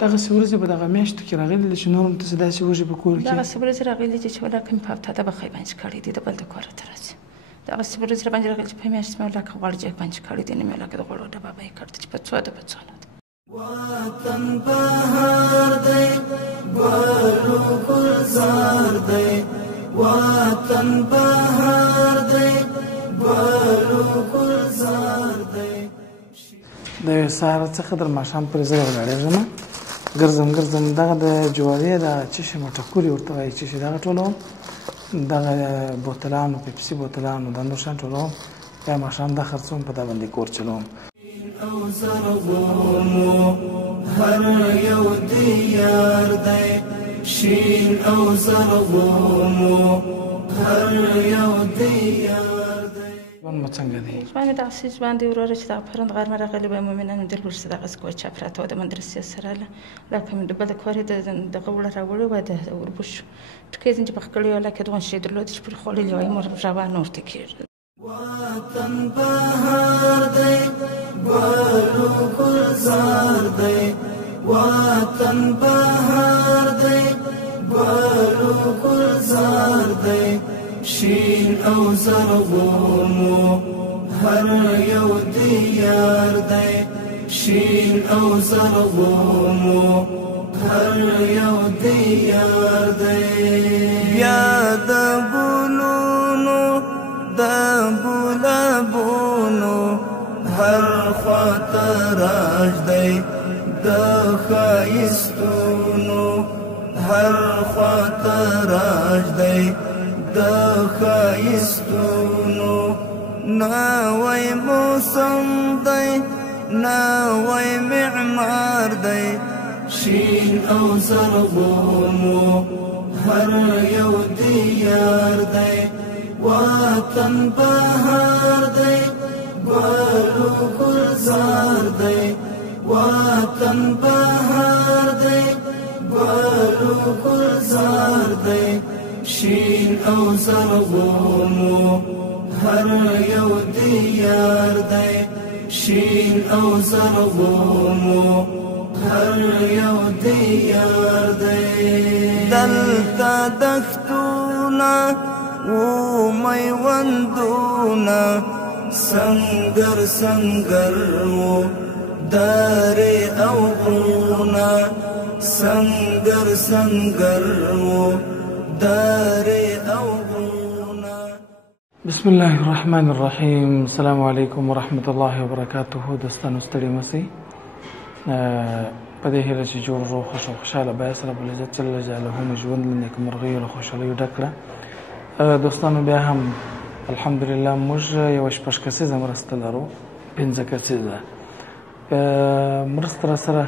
دغسې ورځې به دغه میاشتو کې راغلي دي چې نور هم داسې داسې وږي په کور کې دغسې ورځې راغلي دي چې ولاکه مې په هفته ده بخۍ باندې کړی دي د بل د کوره ته راځي دغسې ورځې راباندې راغلي چې په میاشت مې ولاکه غوړ جګ باندې کړی دي نه مې ولاکه د غوړو ډبه به یې کړ چې په څو ده په څو نه ده وطن بهار دی ګلو ګلزار دی وطن بهار دی ګلو ګلزار دی د سهار څخه تر ماښام پورې زه ولاړېږم ګرځم دغه د جواري د چشي مټکوري ورته وایي چشي دغه ټولوم دغه بوتلانو پیپسي بوتلانو د نور شیان ټولوم بیا ماښام دا خرڅوم په دا باندې کور چلوم او زرغونو هر یو دیار دی شین او زرغونو هر یو دیار دی ژوند مو څنګه دی ژوند مې دغسې ژوند دی وروره چې دغه پرون غرمه راغلي به مومنانو د لور څه دغسې کوچه پراته وه د مدرسې سره لکه مې د بله کور یې دغه وړه راوړې وه د وربشو ټوکې ځینې چې پخ کړي وه لکه دغه شی درلودې چې پرې خوړلې وه مور روان ورته کېږي وطن بهار دی ګلو ګلزار دی وطن بهار دی ګلو ګلزار دی شین او زرغونو هر یو دیار دی شین او زرغونو هر یو دیار دی بیا د ګلونو د ګلابونو هر خواته راج دی د ښایستونو هر خواته راج دی د ښایستونو نوی موسم دی نوی معمار دی شین او زرغونو هر یو دیار دی وطن بهار دی ګلو ګلزار دی وطن بهار دی ګلو ګلزار دی شین او زرغونو هر یو دیار دی شین او زرغونو هر یو دیار دی دلته دښتونه و میوندونه سنگر سنگر و دارې او غرونه سنگر سنگر و دارې او غرونه بسم الله الرحمن الرحیم السلام علیکم ورحمة الله وبرکاته دوستانو ستړي مسئ په دې هیله چې جوړ روغ خوش او خوشحاله به یاست رب العزت جل جلاله مو ژوند له نیکمرغیو له خوشحالیو ډک کړه دوستانو بیا هم الحمدلله موږ یوه شپږ کسیزه مرسته لرو 5 کسیزه مرسته راسره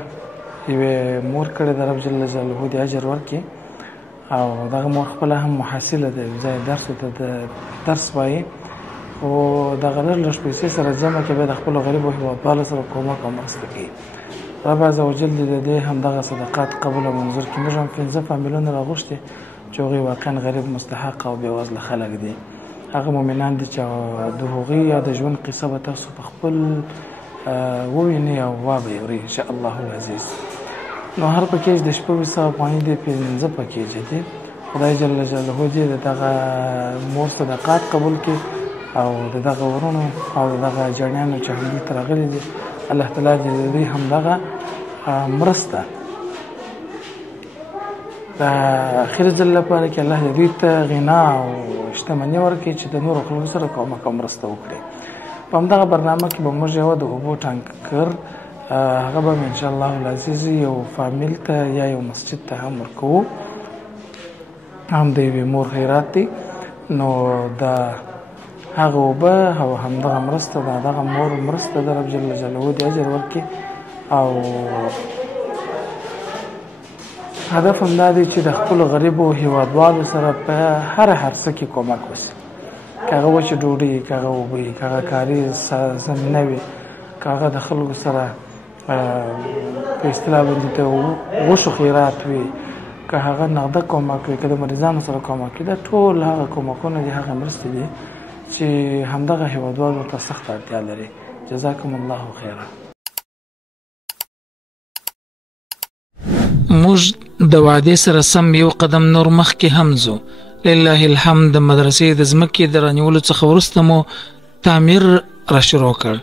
یوې مور کړې ده رب جل جلاله دې اجر ورکړي او دغه مور خپله هم محصله ده یو ځای درس ورته درس وایي خو دغه لږ پیسې سره جمع کړي بیا د خپلو غریبو هېوادوالو سره کومک او مرسته کوي رب عز وجل دې د دې همدغه صدقات قبول او منظور کړي موږ هم 15 فامیلونه راغوښتي چې هغوی واقعا غریب مستحق او بېوزله خلک دي هغه مؤمنان دي چې د هغوی یا د ژوند قصه به تاسو په خپل ووینئ او وابه اورئ انشاء الله العزیز نو هر پکیج د 200 افغانۍ دی 15 پکیج دی خدای جل جلاله دې دغه مور صدقات قبول کړي او دغه ورونو او دغه جانیانو چې همدلته راغلي دي الله تعالی دې دوی همدغه مرسته د آخر ځل لپاره کې الله دوی ته غنا او شتمني ورکړي چې د نورو خلکو سره کومک او مرسته وکړي په همدغه برنامه کې به موږ یوه د اوبو ټانکر هغه به ان شاء الله العزیز یو فامیل ته یا یو مسجد ته هم ورکوو هم د یوې مور خیرات دی نو د هغه اوبه او همدغه مرسته د دغه مور مرسته د رب جل جلاله دې اجر ورکړي او هدف هم دا دی چې د خپلو غریبو هېوادوالو سره په هره څه کې کومک وشي که هغه وچې ډوډۍ که هغه اوبه وي که هغه کاري زمینه وي که هغه د خلکو سره په اصطلاح باندې د غوښو خیرات وي که هغه نغده کومک وي که د مریضانو سره کومک وي دا ټول هغه کومکونه دي هغه مرستې دي چې همدغه هېوادوالو ته سخته اړتیا لري جزاکم الله خیرا موږ د وعدې سره سم یو قدم نور مخکې هم ځو. لله الحمد د مدرسې د ځمکې د رانیولو څخه وروسته مو تعمیر را شروع کړ.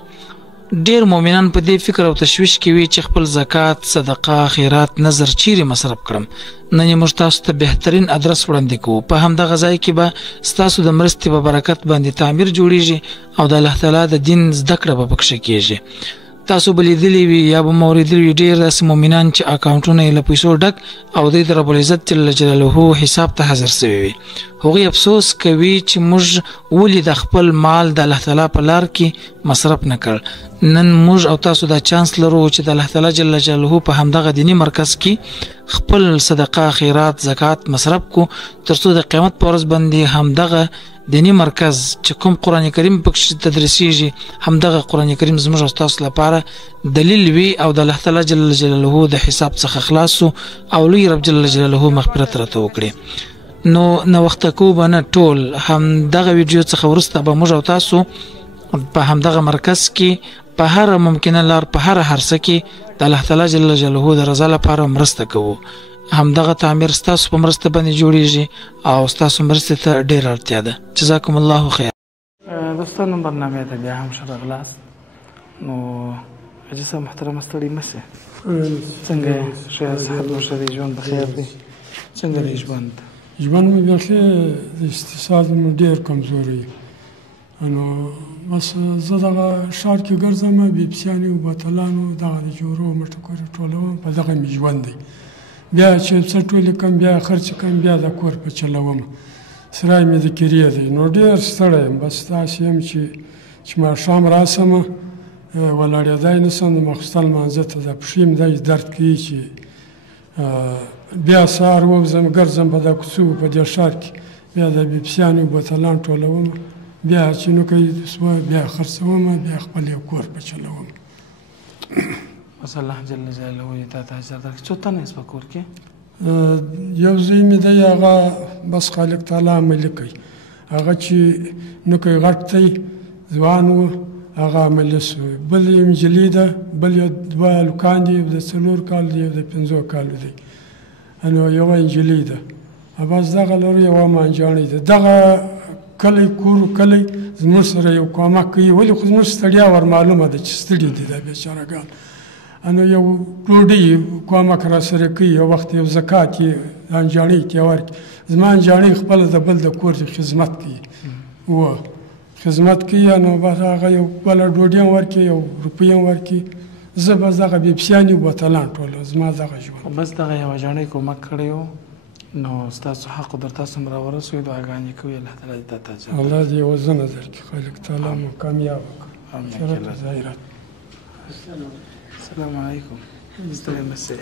ډیر مؤمنان په دې فکر او تشویش کې وي چې خپل زکات، صدقه، خیرات، نظر چیرې مصرف کړم. نن یې موږ تاسو ته بهترین ادرس وړاندې کوو. په همدغه ځای کې به ستاسو د مرستې په برکت باندې تعمیر جوړیږي او د الله تعالی د دین زده کړه به پکښې کیږي. تاسو به لیدلی وي یا به مو اورېدلي وي ډېر داسې مؤمنان چې اکاونټونه یې له پیسو ډک او دوی د رب العزت جل جلاله حساب ته حاضر سوي وي. هغوی افسوس کوي چې موږ ولې د خپل مال د الله تعالی په لار کې مصرف نه کړ. نن موږ او تاسو دا چانس لرو چې د الله تعالی جل جلاله په همدغه دینی مرکز کې خپل صدقه، خیرات، زکات مصرف کو تر څو د قیامت په ورځ باندې همدغه دینی مرکز چې کوم قرآن کریم پکې تدریسیږي همدغه قرآن کریم زموږ او تاسو لپاره دلیل وي او د الله تعالی جل جلاله د حساب څخه خلاص او لوی رب جل جلاله مغفرت راته وکړي. نو نوخته کو به نه ټول همدغه ویډیو څخه وروسته به موږ او تاسو په همدغه مرکز کې په هر ممکنه لار په هر هرڅه کې د الله تعالی جل جلاله د رضا لپاره مرسته کوو. همدغه تعمیر ستاسو په مرسته باندې جوړیږي او ستاسو مرسته ته ډېره اړتیا ده. جزاکم الله خیر. دوستانو برنامه ته بیا هم ښه راغلاست. نو حاجي صاحب محترم ستړي مه شئ. څنګه یې؟ ښه صحت مو ښه دی؟ ژوند بخیر دی؟ څنګه دی ژوند؟ ژوند مې بیخي د اقتصاد مې ډېر کمزوری. نو بس زه دغه ښار کې ګرځم، بیبسیانې او بوتلانو دغه د جوړو مټکورې ټولوم، په دغه مې ژوند دی. بیا چې څه ټولې کم، بیا خرچ کم، بیا د کور په چلوم. سرای مې د کرې دی. نو ډېر ستړی یم. بس داسې یم چې ماښام راسم ولاړېدای نه شم، د ماخوستن لمانځه ته د پښې مې داسې درد کوي چې بیا سهار ووځم ګرځم په دا کوڅو په دې ښار کې، بیا د بیبسیانو بوتلان ټولوم، بیا چې نو کوي بیا خرڅوم، بیا خپل یو کور په چلوم. بس الله جل جلاله یې تا ته اجر درکړي. څو تنه یاست په کور کې؟ یو زوی مې دی، هغه بس خالق تعالی عملي کوي. هغه چې نو کوي غټ دی، ځوان و، هغه عملي شوی. بل یې نجلۍ ده، بل یې دوه هلکان دي، د 4 کال دی، د 5 کالو دی. نو یوه نجلۍ ده. بس دغه لرو، یوه مانجاڼۍ ده. دغه کلی کور کلی زموږ سره یو کومک کوي. ولې خو زموږ ستړیا ور معلومه ده چې ستړي دي دا بېچارهګان. نو یو ډوډۍ کومک را سره کوي، یو وخت یو زکات یې انجاڼۍ ته ورکړي. زما انجاڼۍ خپله د بل د کور خدمت کوي، خدمت کوي. نو بس هغه یو بله ډوډۍ هم ورکړي، یو روپۍ هم ورکړي. زه بس دغه بیبسیانې بوتلان ټولو، زما دغه ژوند. بس دغه یوه جاڼۍ کومک کړی و، نو ستاسو حق در تاسو هم راورسوي. دعاګانې کوي الله تعالی دې تا ته الله دې یې وزنه درکړي، خالق تعالی مو کامیاب کړي. السلام علیکم. ستړي مه شئ.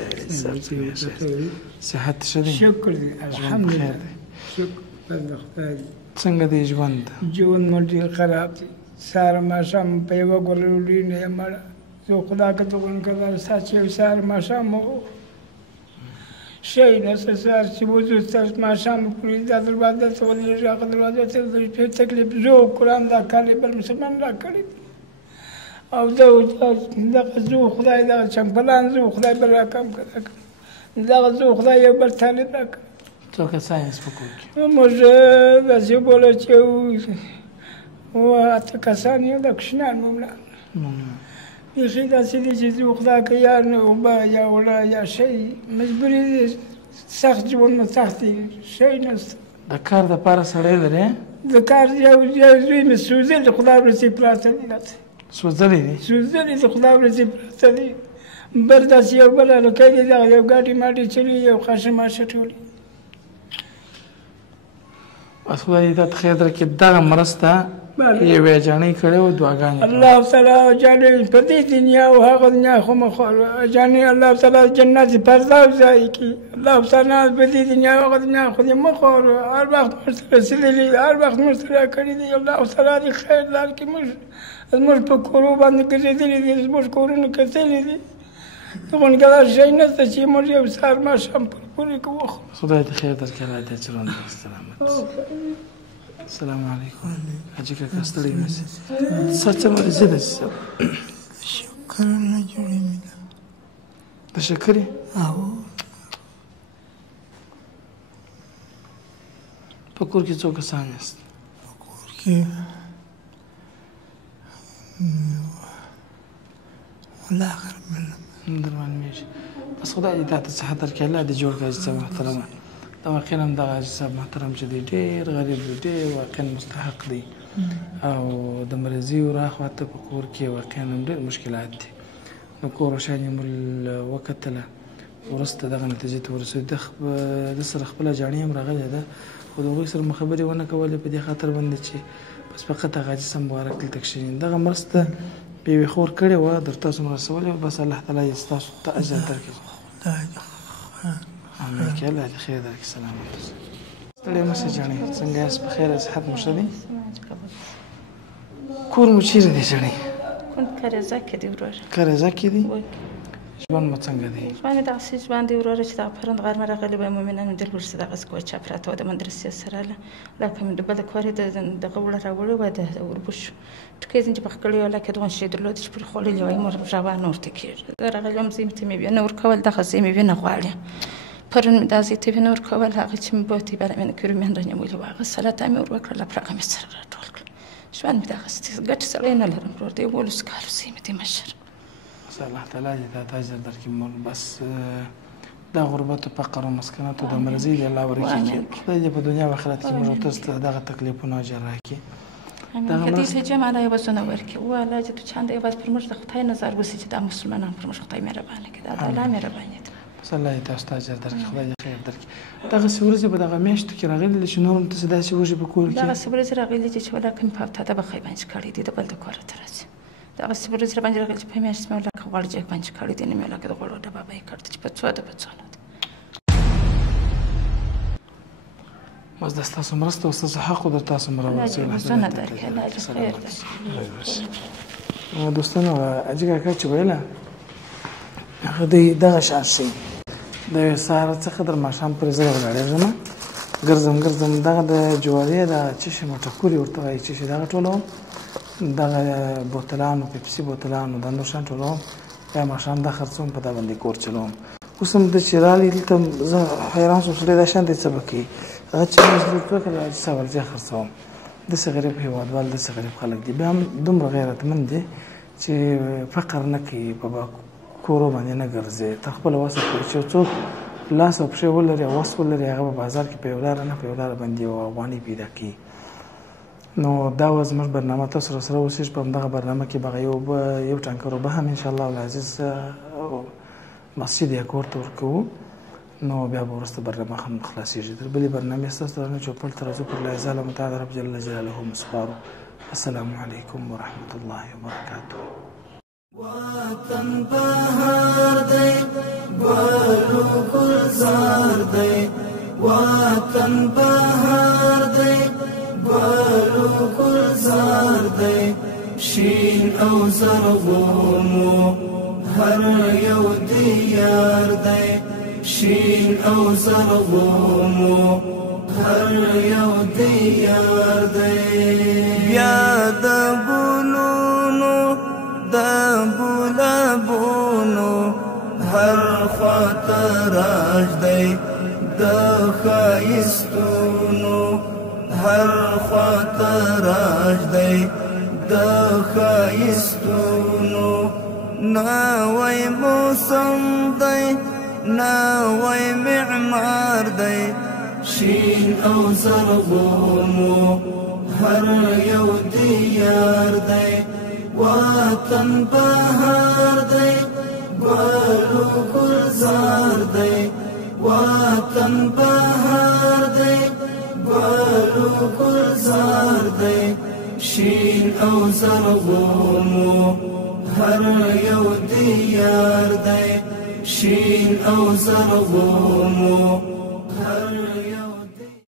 صحت ښه دی؟ شکر دی، الحمدلله. شکر د خدای. څنګه دی ژوند؟ ژوند مو ډېر خراب دی. سهار ماښام په یوه ګوله ډوډۍ نه یم مړه. زه خدا که دغونه کدار ستا چې یو سهار ماښام مو شی نشته. سهار چې وځو ستاسو ماښام وکړي، دا دروازه ته ودرېږي، هغه دروازه ته ودرېږي. تکلیف زه وکړم، دا کار یې بل مسلمان راکړی دی. او دغه زه خدای دغه چمپلان زه خدای بل راکم کړه، دغه زه خدای یو بل طالب راکړه. څو کسان یاست په کور کې؟ موږ داسې وبوله چې 8 کسان یو، د کوچنیان مو ولاړ. بیخي داسې دي چې زه خدای که یا اوبه یا اوړه یا شی مجبوري دي. سخت ژوند مو سخت دی، شی نشته. د کار دپاره سړی لرې؟ د کار یو زوی مې سوځېدلی، خدای ورسې پراته دي راته. سوځلی دی؟ سوځلی د خدای ورځې پراته دي. بل داسې یو بل هلکی دی، دغه یو ګاډي ماډي چلوي، یو خاشه ماشه ټولوي. بس خدای دې تا ته خیر درکړي. دغه مرسته یوې جاڼۍ کړې وه، دعاګانې الله تعالی جانې په دې دنیا او هغه دنیا خو مخوال جانې الله تعالی جنت فردوس ځای کړي. الله تعالی په دې دنیا او هغه دنیا خو دې مخوال هر وخت موږ سره رسېدلي، هر وخت موږ سره کړي دي. الله تعالی دې خیر درکړي. زموږ په کورو باندې ګرځېدلي دي، زموږ کورونه کتلي دي. دغه کدار شی نشته چې موږ یو سهار ماښام پر پورې کوو. خدای دې خیر درکړي، الله دې ژوند سلامت. السلام علیکم. حاجي کاکا ستړی مه شئ. څه مریضي ده؟ شکر نه جوړې مې ده. د شکرې؟ په کور کې څو کسان یاست؟ په کور کې والله غير من درمانمیږي. بس خدای دې تاته صحت درکړي، الله دې جوړ کړي. حاجي صاحب محترمه، دا واقعا هم دغه حاجي صاحب محترم چې دی ډېر غریب دی، ډېر واقعا مستحق دی او د مرضي وراخواته په کور کې واقعا هم ډېر مشکلات دي. نو کور شان یې مول وکتله، وروسته دغه نتیجې ته ورسېد. د سره خپله جاڼي هم راغلې ده، خو د هغوی سره مو خبرې ونه کولې په دې خاطر باندې چې بس فقط هغه حاجي صاحب مبارک دلته کښېني. دغه مرسته په یوې خور کړې وه، در تاسو مو رسولې وه. بس الله تعالی یې ستاسو ته اجر درکړي. امین کې الله دې خیر درکړي. سلامت اوسئ. ستړي مه شئ جاڼي، څنګه یاست؟ په خیر صحت مو ښه دی؟ کور مو چیرې دی جاڼي؟ کارېزه کې دی وروره. کارېزه کې دی؟ ژوند مو څنګه دی؟ ژوند مې دغسې ژوند دی وروره چې دغه پرون غرمه راغلي به مؤمنانو دلبرسه دغسې کوچه پراته وه د مدرسې سره لکه مې بله کور یې دغه وړه راوړې وه د اوربشو ټوکې ځینې چې پخ کړي وه لکه دوغه شی درلود چې پرې خوړلي وای مور روانه ورته کېږي. زه راغلی وم زوی مې ته مېوې نه ورکول، دغسې مېوې نه غواړي. پرون مې دا زوی ته مېوې نه ورکول، هغه چې مې بوتې برامې کرومیان رانیولي وه، هغه سلاته مې ور وکړله، پراغه مې سره راټول کړل. ژوند مې دغسې دی، ګټې سړی نه لرم ورور، د 11 کالو زوی مې دی مشر. الله تعالی دې تا اجر درکړي. مول بس دا غربت و فقر و مسکنت و د مرضي دې الله ورکړي. خدای دې په دنیا او آخرت کې موږ تاسو ته دغه تکلیفونه اجر راکړي. که دې ته جمع الله یوازونه ورکړي. او الله چې تو چنده یوازې پر موږ د خدای نظر وسي چې دا مسلمانان پر موږ خدای مهربانه کړي. دا د الله مهرباني ده. بس الله دې تاسو ته اجر درکړي، خدای دې خیر درکړي. دغسې ورځې به دغه میاشتو کې راغلي چې نور هم تاسې داسې وږي په کور کې؟ دغسې ورځې راغلي چې ولاکه مې په هفته به خی باندې کړي دي د بل د کوره ته راځي. دغسې ورځې را باندې راغلي چې په میاشت مې ولاکه غوړ جګ باندې کړي دي، نه مې ولاکه د غوړو ډبه به یې کړ چې په څو ده په څو نه ده. بس دا ستاسو مرسته او ستاسو حق و در تاسو مو راورسوي. وزونه درکړي، الله اجر خیر درکړي. دوستانو حاجي کاکا چې ویله هغه دی دغه شان شي د یو سهار څخه تر ماښام پورې زه ولاړېږم، ګرځم دغه د جواري د چې شي مټکورې ورته وایي چې شي دغه ټولوم، دغه بوتلانو پیپسي بوتلانو دا نور شیان ټولوم، بیا ماښام دا خرڅوم، په دا باندې کور چلوم. اوس هم د چې رالي دلته زه حیران شوم سړی دا شیان دی څه به کوي. هغه چې مې زړه وکړه حاجي صاحب ورځې خرڅوم. داسې غریب هېوادوال داسې غریب خلک دي، بیا هم دومره غیرتمند دي چې فقر نه کوي، په کورو باندې نه ګرځي، ته خپله وسه کوي چې څوک لاس او پښې ولري او وس ولري هغه په بازار کې په یو لاره نه په یو لاره باندې یو افغاني پیدا کړي. نو دا وه زموږ برنامه، تاسو راسره اوسېږئ په همدغه برنامه کې به یو ټانکر اوبه هم انشاءالله العزیز مسجد یا کور ته ورکوو. نو بیا به وروسته برنامه هم خلاصېږي. تر بلې برنامې ستاسو ته نه چوپړ ته راځو، پر لایزاله متعال رب جل جلاله مسپارو. السلام علیکم ورحمة الله وبرکاته. وطن بهار دی ګلو ګلزار دی، وطن بهار دی ګلو ګلزار دی، شین او زرغونو هر یو دیار دی، شین او زرغونو هر یو دیار دی. بیا د ګلونو د ګلابونو هر خواته راج دی، د ښایستونو هر خواته راج دی، د ښایستونو نوی موسم دی، نوی معمار دی، شین او زرغونو هر یو دیار دی، وطن بهار دی ګلو ګلزار دی، وطن بهار دی ګلو ګلزار دی، شین او زرغونو هر یو دیار دی، شین او زرغونو